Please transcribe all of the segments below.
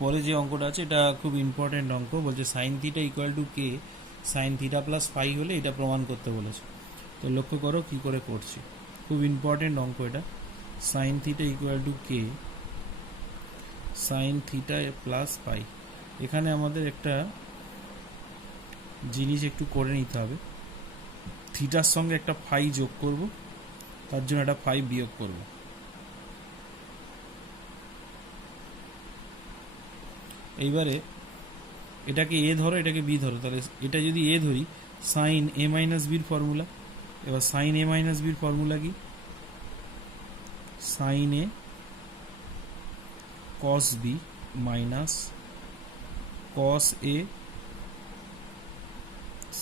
পরে যে অঙ্কটা আছে এটা খুব ইম্পর্টেন্ট অঙ্ক, বলছে sine theta equal to k sine theta plus phi হলে এটা প্রমাণ করতে বলেছে। তো লক্ষ্য করো কি করে করছি, খুব ইম্পর্টেন্ট অঙ্ক এটা। Sine theta equal to k sine theta plus phi. এখানে আমাদের একটা জিনিস একটু করে নিতে হবে, থিটার সঙ্গে একটা ফাই যোগ করব, তার জন্য একটা ফাই বিয়োগ করব। এইবারে এটাকে এ ধরো, এটাকে বি ধরো, তাহলে এটা যদি এ ধরি সাইন এ মাইনাস বির ফর্মুলা। এবার সাইন এ মাইনাস বির ফর্মুলা কি? Sine A cos B minus cos A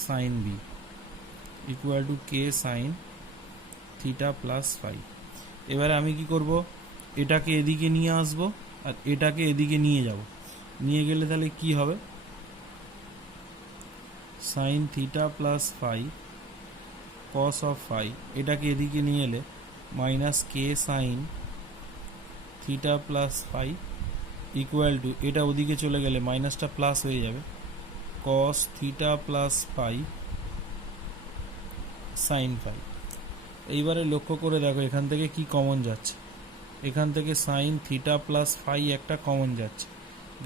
sine B equal to k sine theta plus phi. এবারে আমি কি করব, এটাকে এদিকে নিয়ে আসব আর এটাকে এদিকে নিয়ে যাব। নিয়ে গেলে তাহলে কি হবে, sine theta plus phi cos of phi, এটাকে এদিকে নিয়ে এলে minus k sine theta plus phi equal to, এটা ওদিকে চলে গেলে মাইনাসটা প্লাস হয়ে যাবে, cos theta plus phi sine phi. এইবারে লক্ষ্য করে দেখো এখান থেকে কি কমন যাচ্ছে, এখান থেকে সাইন থিটা প্লাস ফাই একটা কমন যাচ্ছে,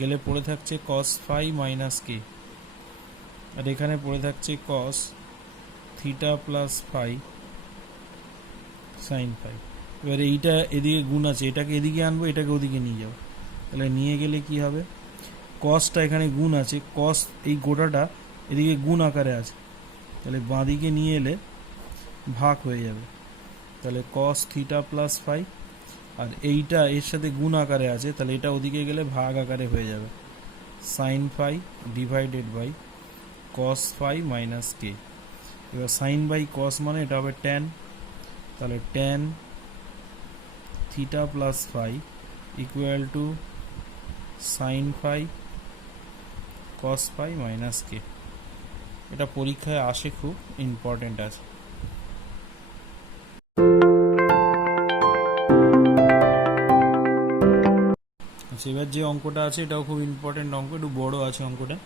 গেলে পড়ে থাকছে কস ফাই মাইনাস কে, আর এখানে পড়ে থাকছে cos theta plus phi sine phi. এবারে এইটা এদিকে গুণ আছে, এটাকে এদিকে আনবো, এটাকে ওদিকে নিয়ে যাবো, তাহলে নিয়ে গেলে কি হবে, কসটা এখানে গুণ আছে, কস এই গোটাটা এদিকে গুণ আকারে আছে, তাহলে বাঁদিকে নিয়ে এলে ভাগ হয়ে যাবে, তাহলে কস থিটা প্লাস ফাই, আর এইটা এর সাথে গুণ আকারে আছে, তাহলে এটা ওদিকে গেলে ভাগ আকারে হয়ে যাবে, sine phi divided by cos phi minus K. এবার সাইন বাই কস মানে এটা হবে ট্যান, তাহলে tan theta plus phi equal to sine phi cos phi minus K. এটা পরীক্ষায় আসে, খুব ইম্পর্টেন্ট আছে। আচ্ছা, এবার যে অঙ্কটা আছে এটাও খুব ইম্পর্টেন্ট অঙ্ক, একটু বড় আছে অঙ্কটা।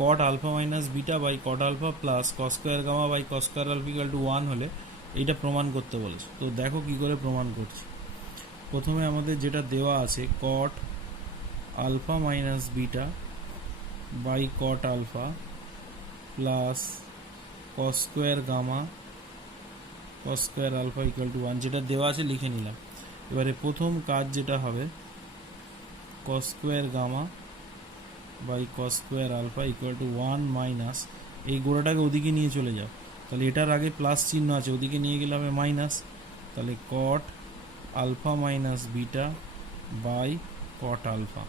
Cot alpha minus beta by cot alpha plus cos square gamma by cos square alpha equal to 1 হলে এইটা প্রমাণ করতে বলেছে। তো দেখো কি করে প্রমাণ করছি। প্রথমে আমাদের যেটা দেওয়া আছে cot alpha minus beta by cot alpha plus cos square gamma cos square alpha equal to 1, যেটা দেওয়া আছে লিখে নিলাম। এবারে প্রথম কাজ যেটা হবে cos square gamma by cos square alpha equal to 1 minus, এই গোড়াটাকে ওদিকে নিয়ে চলে যাও, তাহলে এটার আগে প্লাস চিহ্ন আছে, ওদিকে নিয়ে গেলে হবে মাইনাস, তাহলে cot alpha minus beta by cot alpha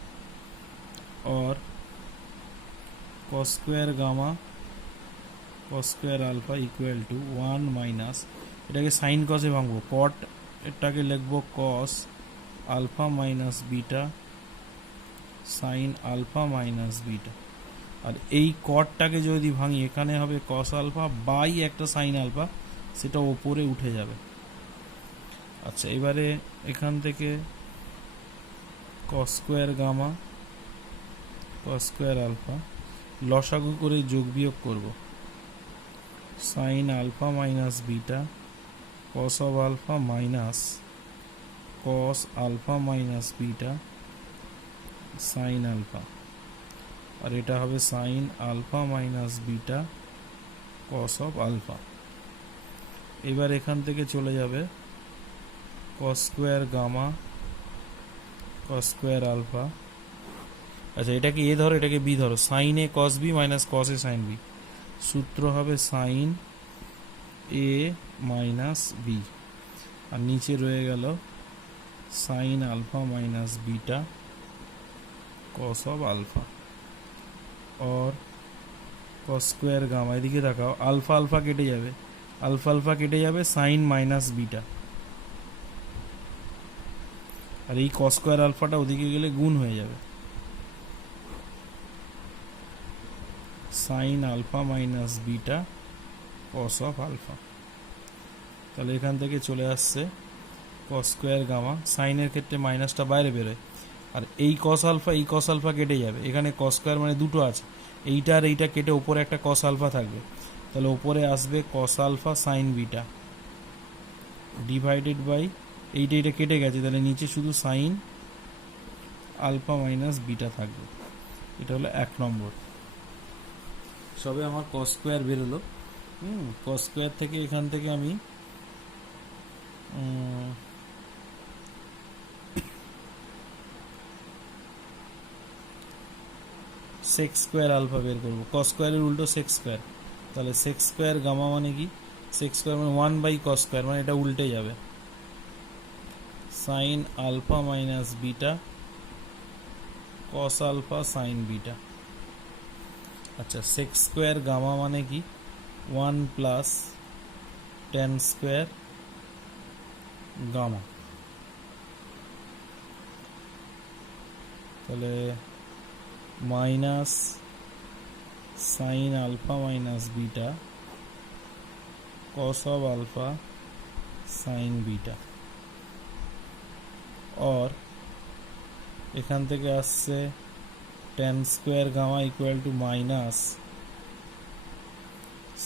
और cos square gamma cos square alpha equal to 1 minus, এটাকে সাইন কসে ভাঙবো, কট এটাকে লিখবো cos alpha minus beta sine alpha minus beta, আর এই কটটাকে যদি ভাঙি এখানে হবে কস আলফা বাই একটা সাইন আলফা, সেটা ওপরে উঠে যাবে। আচ্ছা, এবারে এখান থেকে cos square gamma cos square alpha লসাগু করে যোগ বিয়োগ করব, sign alpha minus beta cos of alpha minus cos alpha minus beta sine alpha, আর এটা হবে sine alpha minus beta cos of alpha. এবার এখান থেকে চলে যাবে cos square gamma cos square alpha. আচ্ছা, এটাকে এ ধরো, এটাকে বি ধরো, sine A cos B minus cos A sine B, সূত্র হবে সাইন এ মাইনাস বি, আর নিচে রয়ে গেল sine alpha minus beta cos of alpha और कॉस स्क्वायर गामा। এদিকে দেখাও, আলফা আলফা কেটে যাবে, আলফা আলফা কেটে যাবে, সাইন মাইনাস बीटा, আর এই কস স্কয়ার আলফাটা ওদিকে গেলে গুণ হয়ে যাবে, sine alpha minus beta cos of alpha. তাহলে এখান থেকে চলে আসছে কস স্কয়ার গামা, সাইনের ক্ষেত্রে মাইনাসটা বাইরে বেরোয়, আর এই কস আলফা কেটে যাবে, এখানে কস স্কোয়ার মানে দুটো আছে, এইটা আর এইটা কেটে ওপরে একটা কস আলফা থাকবে, তাহলে ওপরে আসবে cos alpha sine beta divided by এইটা কেটে গেছে, তাহলে নিচে শুধু সাইন আলফা মাইনাস বিটা থাকবে। এটা হলো 1 নম্বর। সবে আমার কস স্কোয়ার বেরোলো। কস স্কোয়ার থেকে এখান থেকে আমি সেক্স স্কোয়ার আলফা বের করবো। কস স্কোয়ারের উল্টো সেক্স স্কোয়ার, তাহলে সেক্স স্কোয়ার গামা মানে কি, সেক্স স্কোয়ার মানে 1/cos স্কোয়ার, মানে এটা উল্টে যাবে, sine alpha minus beta cos alpha sine beta. আচ্ছা, সেক্স স্কোয়ার গামা মানে কি 1 প্লাস tan স্কোয়ার গামা, তাহলে minus sine alpha minus beta cos of alpha sine beta, और এখান থেকে আসছে tan square gamma equal to minus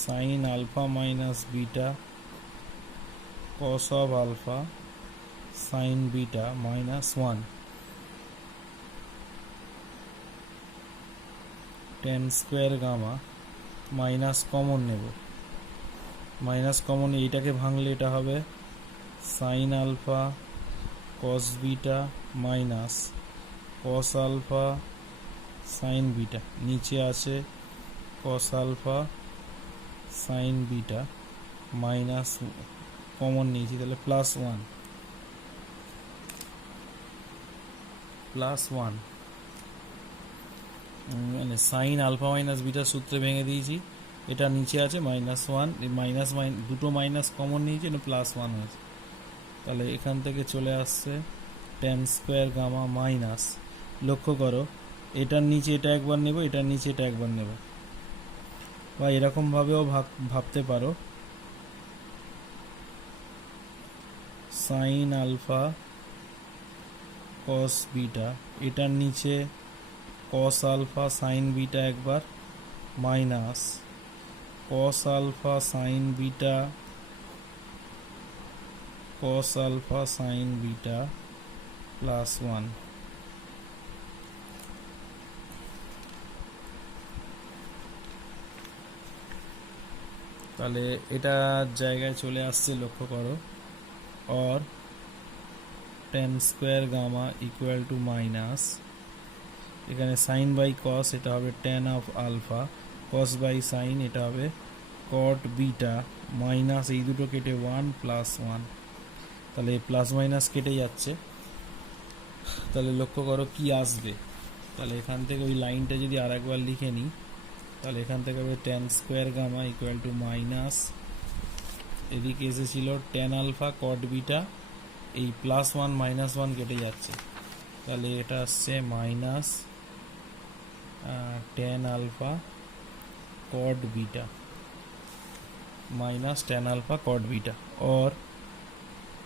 sine alpha minus beta cos of alpha sine beta -1, tan square gamma minus common নেব, minus common এইটাকে ভাঙলে এটা হবে sine alpha cos beta minus cos alpha sine beta, নিচে আছে cos alpha sine beta minus common নিয়েছি, তাহলে +1 মানে সাইন আলফা মাইনাস বিটার সূত্রে ভেঙে দিয়েছি, এটা নিচে আছে -1, মাইনাস দুটো মাইনাস কমন নিয়েছি, এটা +1 হয়েছে, তাহলে এখান থেকে চলে আসছে tan স্কোয়ার গামা মাইনাস, লক্ষ্য করো এটার নিচে এটা একবার নেব, এটার নিচে এটা একবার নেব, বা এরকমভাবেও ভাবতে পারো সাইন আলফা কস বিটা, এটার নিচে কস আলফা সাইন বিটা একবার minus cos alpha sine beta cos alpha sin beta +1, তাহলে এটা জায়গায় চলে আসছে, লক্ষ্য করো, और tan square gamma equal to minus, এখানে সাইন বাই কস এটা হবে tan of alpha, cos by sine এটা হবে কট বিটা, মাইনাস এই দুটো কেটে 1 +1, তাহলে প্লাস মাইনাস কেটে যাচ্ছে, তাহলে লক্ষ্য করো কি আসবে, তাহলে এখান থেকে ওই লাইনটা যদি আর একবার লিখে নিই, তাহলে এখান থেকে হবে tan square gamma equal to minus, এদিকে এসেছিল tan আলফা কট বিটা, এই +1 -1 কেটে যাচ্ছে, তাহলে এটা আসছে minus tan alpha cot beta minus tan alpha cot beta, और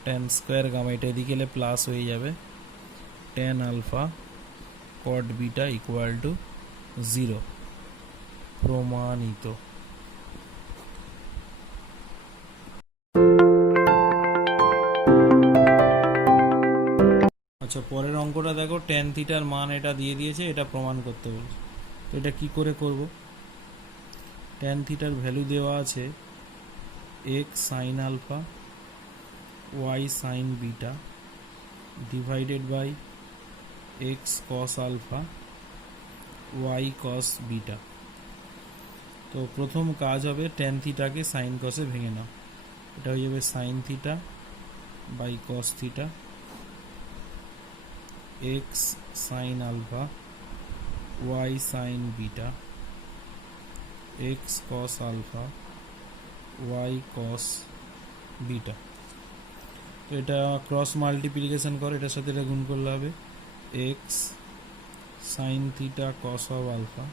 tan স্কোয়ার গামা এটা এদিকে এলে প্লাস হয়ে যাবে, tan alpha cot beta equal to 0, প্রমাণিত। আচ্ছা, পরের অঙ্কটা দেখো, tan থিটার মান এটা দিয়ে দিয়েছে, এটা প্রমাণ করতে বলছে, তো এটা কি করে করব, tan থিটার ভ্যালু দেওয়া আছে x sine alpha y sine beta divided by x cos alpha y cos beta. তো প্রথম কাজ হবে tan থিটাকে সাইন কসে ভেঙে নাও, এটা হয়ে যাবে sine theta by cos theta, x sine alpha y sine beta x cos alpha y cos beta. তো এটা ক্রস মাল্টিপ্লিকেশন করে, এটার সাথে এটা গুণ করলে হবে x sine theta cos of alpha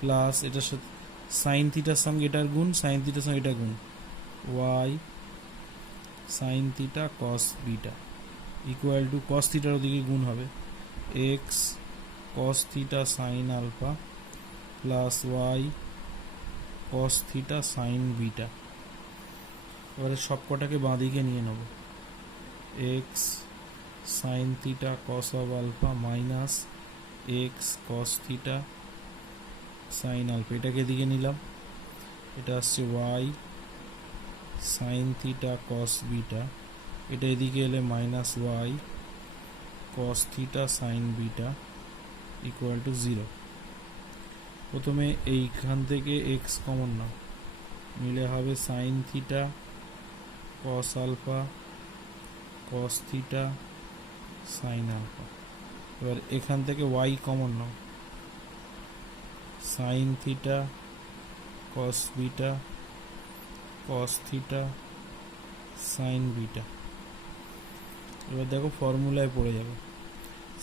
plus এটার সাথে সাইন থিটার সঙ্গে এটার গুণ, সাইন থিটার সঙ্গে এটা গুণ, y sine theta cos beta equal to cos থিটার ওদিকে গুণ হবে x cos theta sine alpha plus y cos theta sine beta. এবারে সব কটাকে বাঁদিকে নিয়ে নেব। X sine theta cos of alpha minus x cos theta sine alpha, এটাকে এদিকে নিলাম। এটা আসছে y sine theta cos beta, এটা এদিকে এলে minus y cos theta sine beta equal to 0। প্রথমে এইখান থেকে এক্স কমন নাও, নিলে হবে sine theta cos alpha cos theta sine alpha. এবার এখান থেকে ওয়াই কমন নাও, sine theta cos beta cos theta sine beta. এবার দেখো ফর্মুলায় পড়ে যাবে,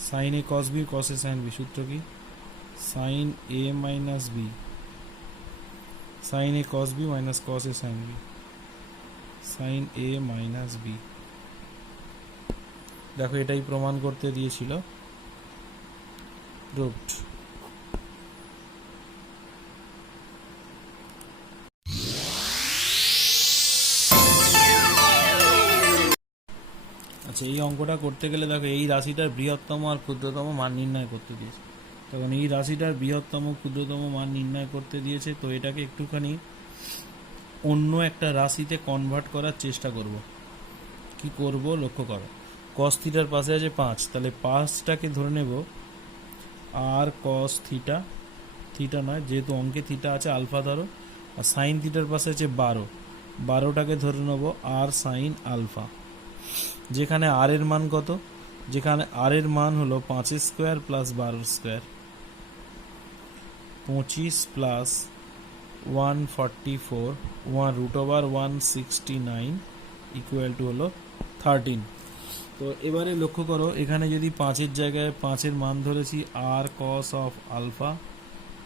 sine A cos B cos A sine B. সূত্র কি? Sine A minus B, sine A cos B minus cos A sine B, sine A minus B. দেখো এটাই প্রমাণ করতে দিয়েছিল, প্রুভড। আচ্ছা, এই অঙ্কটা করতে গেলে দেখো এই রাশিটার বৃহত্তম আর ক্ষুদ্রতম মান নির্ণয় করতে দিয়েছে। তখন এই রাশিটার বৃহত্তম ক্ষুদ্রতম মান নির্ণয় করতে দিয়েছে, তো এটাকে একটুখানি অন্য একটা রাশিতে কনভার্ট করার চেষ্টা করব। কি করব লক্ষ্য করো, কস থিটার পাশে আছে 5, তাহলে 5টাকে ধরে নেব আর কস থিটা, থিটা নয় যেহেতু অঙ্কে থিটা আছে আলফা ধরো, আর সাইন থিটার পাশে আছে 12, 12টাকে ধরে নেব আর সাইন আলফা। যেখানে আর এর মান কত? যেখানে আর এর মান হলো 5 square plus 12 square, 25 plus 144 1√169 equal to হলো 13। তো এবারে লক্ষ্য করো, এখানে যদি 5-এর জায়গায় 5-এর মান ধরেছি আর cos of alpha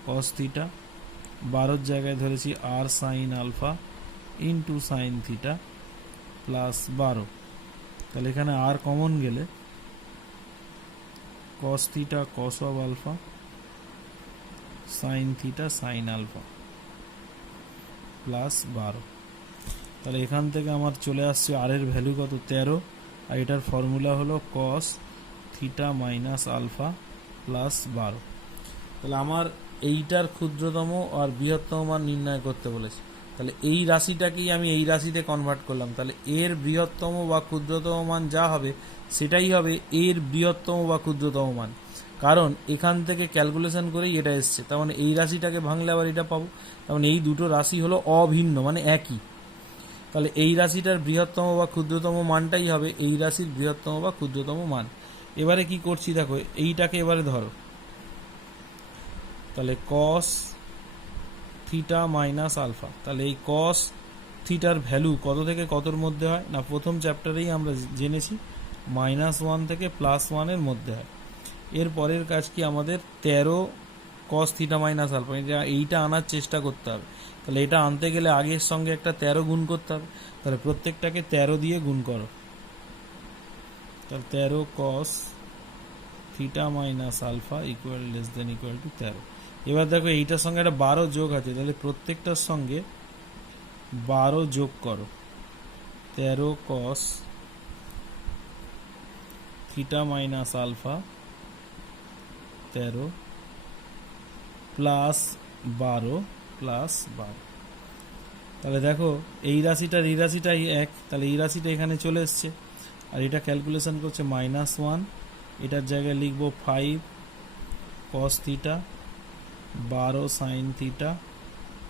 cos theta, 12-র জায়গায় ধরেছি আর sine alpha into sine theta plus 12, তাহলে এখানে আর কমন গেলে cos theta cos of alpha sine theta sine alpha plus 12। তাহলে এখান থেকে আমার চলে আসছে আর এর ভ্যালু কত? 13, আর এটার ফর্মুলা হলো cos theta minus alpha plus 12। তাহলে আমার এইটার ক্ষুদ্রতম আর বৃহত্তম মান নির্ণয় করতে বলেছে, তাহলে এই রাশিটাকেই আমি এই রাশিতে কনভার্ট করলাম। তাহলে এর বৃহত্তম বা ক্ষুদ্রতম মান যা হবে সেটাই হবে এর বৃহত্তম বা ক্ষুদ্রতম মান, কারণ এখান থেকে ক্যালকুলেশন করেই এটা এসছে। তার মানে এই রাশিটাকে ভাঙলে আবার এটা পাবো, তার মানে এই দুটো রাশি হলো অভিন্ন, মানে একই। তাহলে এই রাশিটার বৃহত্তম বা ক্ষুদ্রতম মানটাই হবে এই রাশির বৃহত্তম বা ক্ষুদ্রতম মান। এবারে কি করছি দেখো, এইটাকে এবারে ধরো, তাহলে কস থিটা মাইনাস আলফা, তাহলে এই কস থিটার ভ্যালু কত থেকে কতর মধ্যে হয় না, প্রথম চ্যাপ্টারেই আমরা জেনেছি -1 থেকে +1 মধ্যে হয়। এর পরের কাজ কি আমাদের 13 কস থিটা মাইনাস আলফা, এইটা আনার চেষ্টা করতে হবে। তাহলে এটা আনতে গেলে আগের সঙ্গে একটা 13 গুণ করতে হবে, তাহলে প্রত্যেকটাকে 13 দিয়ে গুণ করো, তাহলে 13 cos theta minus alpha equal less than equal to 13। এবার দেখো এইটার সঙ্গে একটা 12 যোগ আছে, তাহলে প্রত্যেকটার সঙ্গে 12 যোগ করো, 13 cos theta minus alpha 13 plus 12 plus 12। তাহলে দেখো এই রাশিটার এই রাশিটাই এক, তাহলে এই রাশিটা এখানে চলে এসছে, আর এটা ক্যালকুলেশন করছে -1, এটার জায়গায় লিখবো 5 cos theta 12 sign theta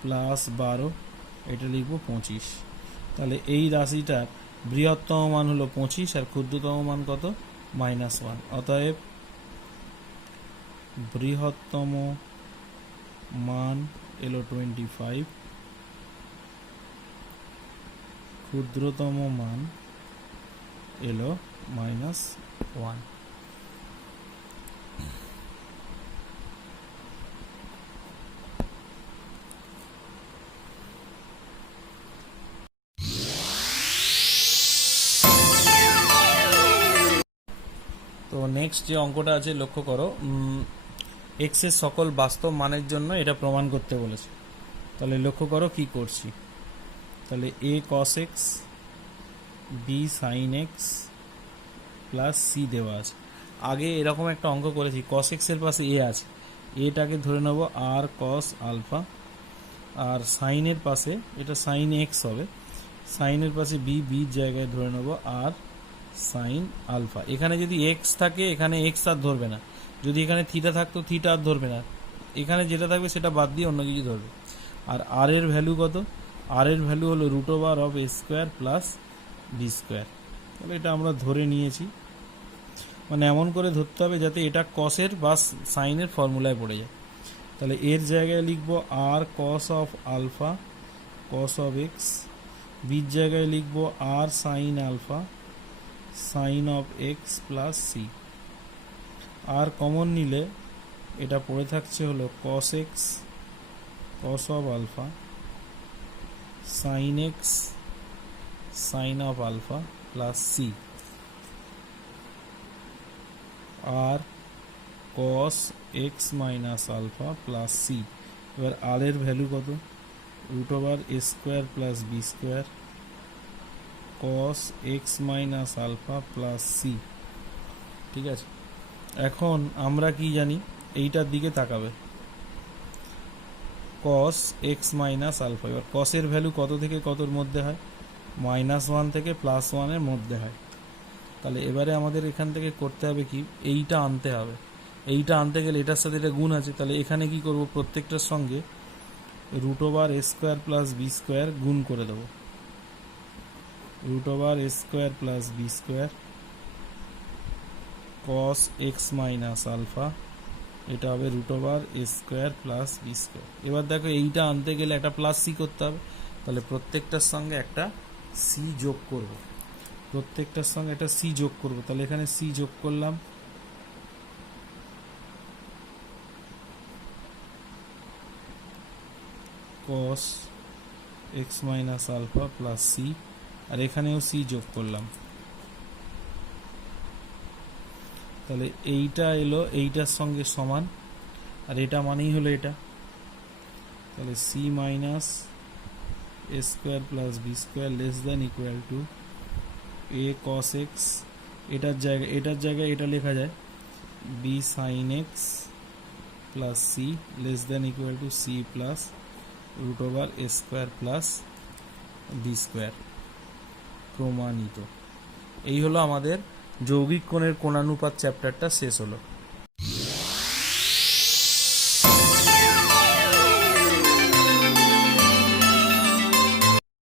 plus 12, এটা লিখবো 25। তাহলে এই রাশিটার বৃহত্তম মান হলো 25 আর ক্ষুদ্রতম মান কত? -1। অতএব বৃহত্তম মান এলো 25, ক্ষুদ্রতম মান এলো -1। তো নেক্সট যে অঙ্কটা আছে লক্ষ্য করো, এক্সের সকল বাস্তব মানের জন্য এটা প্রমাণ করতে বলেছে। তাহলে লক্ষ্য করো কি করছি। তাহলে A cos X B sine x plus C দেওয়া আছে। আগে এরকম একটা অঙ্ক করেছি, কস এক্সের পাশে এ আছে, এটাকে ধরে নেব আর কস আলফা, আর সাইনের পাশে এটা সাইন এক্স হবে, সাইনের পাশে বি, বির জায়গায় ধরে নেব আর সাইন আলফা। এখানে যদি এক্স থাকে এখানে এক্স আর ধরবে না, যদি এখানে থিটা থাকতো থিটা আর ধরবে না, এখানে যেটা থাকবে সেটা বাদ দিয়ে অন্য কিছু ধরবে। আর আর এর ভ্যালু কত? আর এর ভ্যালু হলো root over of A square plus B square. তাহলে এটা আমরা ধরে নিয়েছি, মানে এমন করে ধরতে হবে যাতে এটা কসের বা সাইনের ফর্মুলায় পড়ে যায়। তাহলে এর জায়গায় লিখব আর cos of alpha cos of X, বির জায়গায় লিখব আর sine alpha sine of X plus C. আর কমন নিলে এটা পড়ে থাকছে হলো cos X cos of alpha sine X sine of alpha plus C, আর cos X minus alpha plus C. এবার আর এর ভ্যালু কত? Root over A square plus B square cos X minus alpha plus C. ঠিক আছে, এখন আমরা কি জানি, এইটার দিকে তাকাবে, কস এক্স মাইনাস আলফা। এবার কসের ভ্যালু কত থেকে কতর মধ্যে হয়? -1 থেকে +1 মধ্যে হয়। তাহলে এবারে আমাদের এখান থেকে করতে হবে কি, এইটা আনতে হবে। এইটা আনতে গেলে এটার সাথে এটা গুণ আছে, তাহলে এখানে কি করব, প্রত্যেকটার সঙ্গে root over A square plus B square গুণ করে দেবো। Root over A square plus B square cos X minus alpha, এটা হবে root over A square plus B square. এবার দেখো এইটা আনতে গেলে একটা প্লাস সি করতে হবে, তাহলে প্রত্যেকটার সঙ্গে একটা সি যোগ করব, প্রত্যেকটার সঙ্গে একটা সি যোগ করব। তাহলে এখানে সি যোগ করলাম, cos X minus alpha plus C, আর এখানেও সি যোগ করলাম। তাহলে এইটা এলো এইটার সঙ্গে সমান, আর এটা মানেই হলো এটা। তাহলে C minus A square plus B square less than equal to A cos x, এটার জায়গায় এটা লেখা যায় B sine x plus C less than equal to C plus root over A square plus B square. প্রমাণিত। এই হলো আমাদের যৌগিক কোণের কোণানুপাত চ্যাপ্টারটা শেষ হলো।